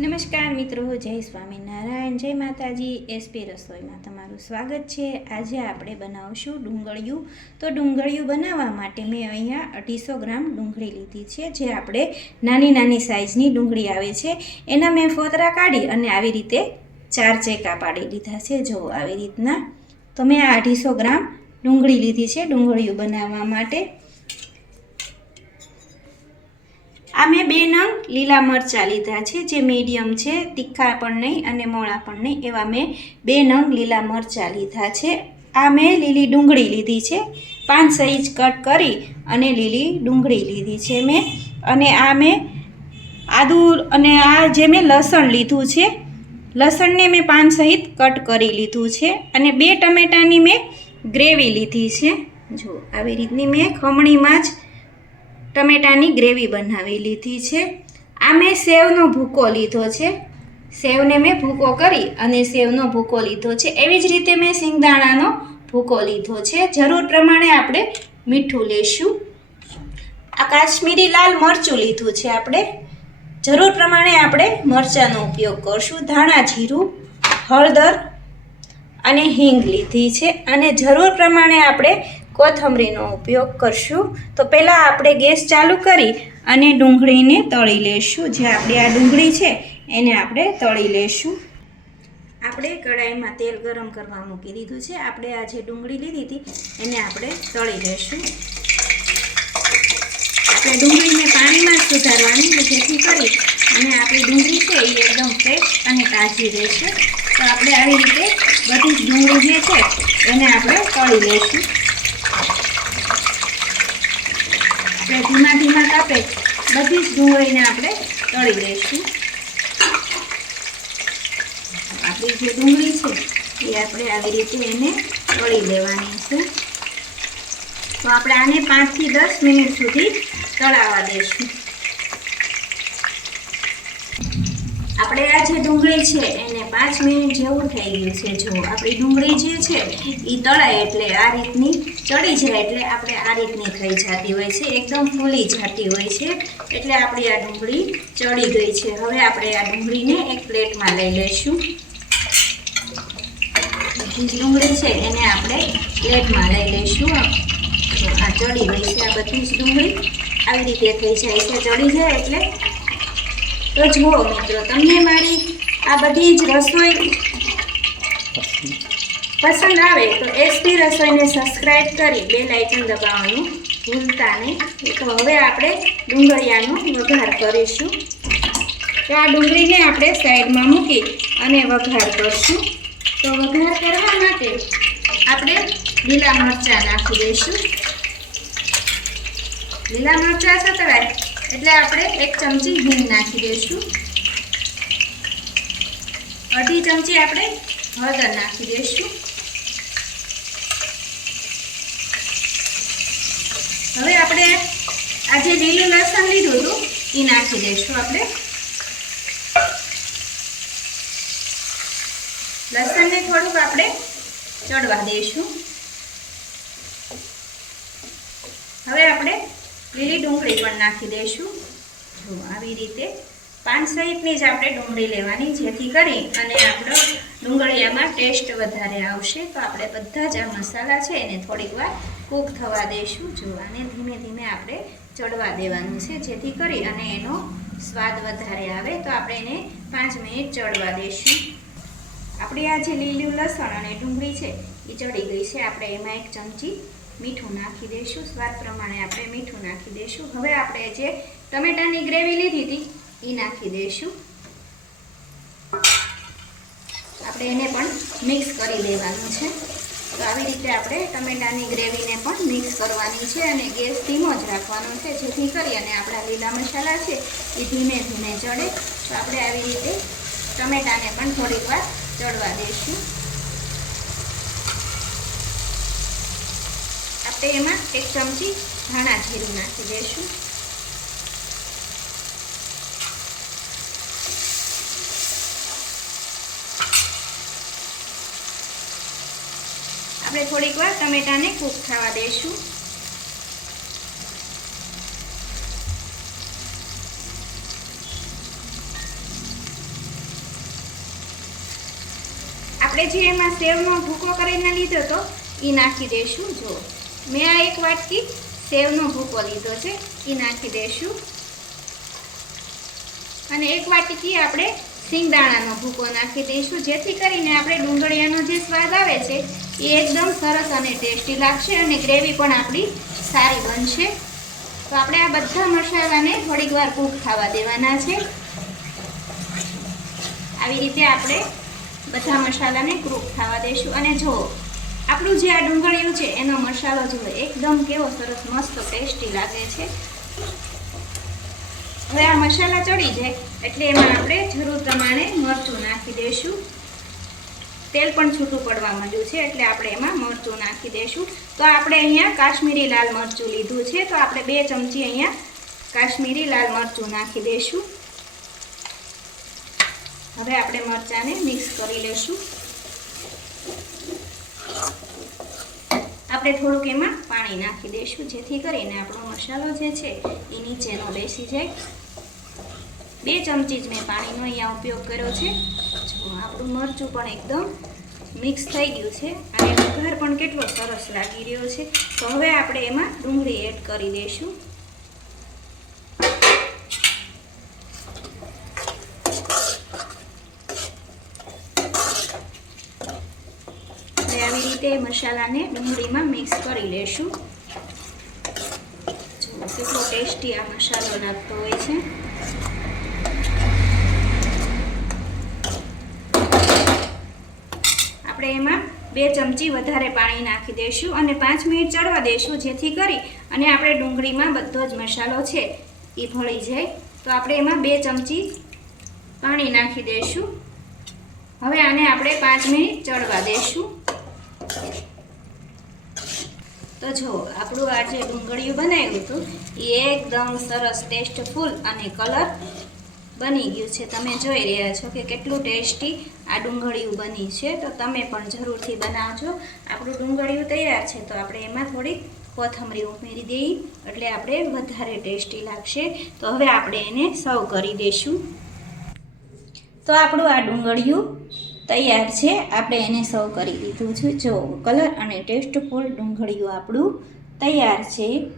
નમસ્કાર મિત્રો, જય સ્વામિનારાયણ, જય માતાજી. એસપી રસોઈમાં તમારું સ્વાગત છે. આજે આપણે બનાવશું ડુંગળિયું. તો ડુંગળિયું બનાવવા માટે મેં અહીંયા અઢીસો ગ્રામ ડુંગળી લીધી છે, જે આપણે નાની નાની સાઇઝની ડુંગળી આવે છે. એના મેં ફોતરા કાઢી અને આવી રીતે ચાર ચેકા પાડી લીધા છે. જો આવી રીતના તો મેં આ અઢીસો ગ્રામ ડુંગળી લીધી છે ડુંગળિયું બનાવવા માટે. આ મેં બે નંગ લીલા મરચાં લીધા છે, જે મીડિયમ છે, તીખા પણ નહીં અને મોળા પણ નહીં, એવા મેં બે નંગ લીલા મરચાં લીધા છે. આ મેં લીલી ડુંગળી લીધી છે, પાંચ સાઈઝ કટ કરી અને લીલી ડુંગળી લીધી છે મેં. અને આ મેં આદુ અને આ જે મેં લસણ લીધું છે, લસણને મેં પાન સહિત કટ કરી લીધું છે અને બે ટમેટાની મેં ગ્રેવી લીધી છે. જો આવી રીતની મેં ખમણીમાં જ ટમેટાની ગ્રેવી બનાવી લીધી છે. આ મેં સેવનો ભૂકો લીધો છે. સેવને મેં ભૂકો કરી અને સેવનો ભૂકો લીધો છે. એવી જ રીતે મેં સિંગદાણાનો ભૂકો લીધો છે. જરૂર પ્રમાણે આપણે મીઠું લેશું. આ કાશ્મીરી લાલ મરચું લીધું છે આપણે. જરૂર પ્રમાણે આપણે મરચાંનો ઉપયોગ કરશું. ધાણા જીરું, હળદર અને હિંગ લીધી છે. અને જરૂર પ્રમાણે આપણે કોથમરીનો ઉપયોગ કરશું. તો પહેલાં આપણે ગેસ ચાલુ કરી અને ડુંગળીને તળી લેશું. જે આપણી આ ડુંગળી છે, એને આપણે તળી લેશું. આપણે કઢાઈમાં તેલ ગરમ કરવા મૂકી દીધું છે. આપણે આ જે ડુંગળી લીધી હતી, એને આપણે તળી લેશું. આપણે ડુંગળીને પાણીમાં સુધારવાની જેથી કરી અને આપણી ડુંગળી છે, એ એકદમ ફ્રેશ અને તાજી રહેશે. તો આપણે આવી રીતે બધી જ ડુંગળી જે છે, એને આપણે તળી લઈશું આપણે ધીમા ધીમા તાપે બધી જ ડુંગળીને આપણે તળી લઈશું. આપણી જે ડુંગળી છે, એ આપણે આવી રીતે એને તળી લેવાની છે. તો આપણે આને પાંચથી દસ મિનિટ સુધી તળાવવા દઈશું. આપણે આ જે ડુંગળી છે, એને પાંચ મિનિટ જેવું થઈ ગયું છે. જો, આપણી ડુંગળી જે છે એ તળાય એટલે આ રીતની ચડી જાય એટલે આપણે આ રીતની થઈ જતી હોય છે. એકદમ ફૂલી જતી હોય છે એટલે આપણી આ ડુંગળી ચડી ગઈ છે. હવે આપણે આ ડુંગળીને એક પ્લેટમાં લઈ લઈશું. ડુંગળી છે, એને આપણે પ્લેટમાં લઈ લઈશું. આ ચડી ગઈ છે આ બધી જ ડુંગળી. આવી રીતે થઈ જાય છે, ચડી જાય એટલે તો જુઓ મિત્રો, તમને મારી આ બધી જ રસોઈ પસંદ આવે તો એસપી રસોઈને સબસ્ક્રાઈબ કરી બે લાઇકન દબાવવાનું ભૂલતા નહીં. તો હવે આપણે ડુંગળિયાનો વઘાર કરીશું. તો આ ડુંગળીને આપણે સાઈડમાં મૂકી અને વઘાર કરશું. તો વઘાર કરવા માટે આપણે લીલા મરચાં નાખી દઈશું. લીલા મરચાં સતરાય એટલે આપણે એક ચમચી હિંગ નાખી દઈશું. અડધી ચમચી આપણે હળદર નાખી દઈશું. હવે આપણે આ જે લીલું લસણ લીધું હતું એ નાખી દઈશું આપણે. લસણને થોડુંક આપણે ચડવા દઈશું. હવે આપણે લીલી ડુંગળી પણ નાખી દઈશું. જો આવી રીતે પાંચ સહિતની જ આપણે ડુંગળી લેવાની, જેથી કરી અને આપણો ડુંગળીયામાં ટેસ્ટ વધારે આવશે. તો આપણે બધા જ આ મસાલા છે એને થોડીક વાર કૂક થવા દઈશું. જો આને ધીમે ધીમે આપણે ચડવા દેવાનું છે, જેથી કરી અને એનો સ્વાદ વધારે આવે, તો આપણે એને પાંચ મિનિટ ચડવા દઈશું. આપણી આ જે લીલું લસણ અને ડુંગળી છે, એ ચડી ગઈ છે. આપણે એમાં એક ચમચી મીઠું નાખી દઈશું સ્વાદ પ્રમાણે આપણે મીઠું નાખી દઈશું હવે આપણે જે ટમેટાની ગ્રેવી લીધી હતી એ નાખી દઈશું આપણે એને પણ મિક્સ કરી લેવાનું છે. તો આવી રીતે આપણે ટમેટાની ગ્રેવીને પણ મિક્સ કરવાની છે અને ગેસ ધીમો જ રાખવાનો છે. જેથી કરી અને આપણા લીલા મસાલા છે, એ ધીમે ધીમે ચડે તો આપણે આવી રીતે ટમેટાને પણ થોડીક વાર ચડવા દઈશું તે એમાં એક ચમચી ધાણા જીરું નાખી દઈશું. આપણે થોડીક વાર ટમેટાને કૂક થવા દઈશું. આપણે જે એમાં સેવનો ભૂકો કરીને લીધો હતો એ નાખી દઈશું. જો મેં આ એક વાટકી સેવનો ભૂકો લીધો છે એ નાખી દઈશું. અને એક વાટકી આપણે સિંગદાણાનો ભૂકો નાખી દઈશું, જેથી કરીને આપણે ડુંગળીયાનો જે સ્વાદ આવે છે, એ એકદમ સરસ અને ટેસ્ટી લાગશે અને ગ્રેવી પણ આપણી સારી બનશે. તો આપણે આ બધા મસાલાને થોડીક વાર કૂક થવા દેવાના છે. આવી રીતે આપણે બધા મસાલાને કૂક થવા દઈશું અને જો આપણું જે આ ડુંગળીયું છે, એનો મસાલો જોઈએ એકદમ કેવો સરસ મસ્ત ટેસ્ટી લાગે છે. હવે આ મસાલા ચડી જાય, એટલે એમાં આપણે જરૂર પ્રમાણે મરચું નાખી દઈશું. તેલ પણ છૂટું પડવા માંડ્યું છે, એટલે આપણે એમાં મરચું નાખી દઈશું. તો આપણે અહીંયા કાશ્મીરી લાલ મરચું લીધું છે, તો આપણે બે ચમચી અહીંયા કાશ્મીરી લાલ મરચું નાખી દઈશું. હવે આપણે મરચાંને મિક્સ કરી લઈશું. આપણે થોડુંક એમાં પાણી નાખી દઈશું, જેથી કરીને આપણો મસાલો જે છે એ નીચેનો બેસી જાય. બે ચમચી જ મેં પાણીનો અહીંયા ઉપયોગ કર્યો છે. જો આપણું મરચું પણ એકદમ મિક્સ થઈ ગયું છે અને વઘાર પણ કેટલો સરસ લાગી રહ્યો છે. તો હવે આપણે એમાં ડુંગળી એડ કરી દઈશું. હવે આવી રીતે મસાલાને ડુંગળીમાં મિક્સ કરી લેશું. જો કેટલો ટેસ્ટી આ મસાલો લાગતો હોય છે. આપણે એમાં બે ચમચી વધારે પાણી નાખી દઈશું અને પાંચ મિનિટ ચડવા દઈશું જેથી કરી અને આપણે ડુંગળીમાં બધો જ મસાલો છે એ ભળી જાય. તો આપણે એમાં બે ચમચી પાણી નાખી દઈશું. હવે આને આપણે પાંચ મિનિટ ચડવા દઈશું. તો જો, આપણું આ જે ડુંગળીયું બનાવ્યું હતું, એ એકદમ સરસ ટેસ્ટફુલ અને કલર બની ગયું છે. તમે જોઈ રહ્યા છો કે કેટલું ટેસ્ટી આ ડુંગળીયું બની છે. તો તમે પણ જરૂરથી બનાવજો. આપણું ડુંગળીયું તૈયાર છે, તો આપણે એમાં થોડીક કોથમરી ઉમેરી દઈએ એટલે આપણે વધારે ટેસ્ટી લાગશે. તો હવે આપણે એને સર્વ કરી દઈશું. તો આપણું આ ડુંગળીયું તૈયાર છે. આપણે એને સર્વ કરી દીધું છે. જો કલર અને ટેસ્ટફુલ ડુંગળીયું આપણું તૈયાર છે.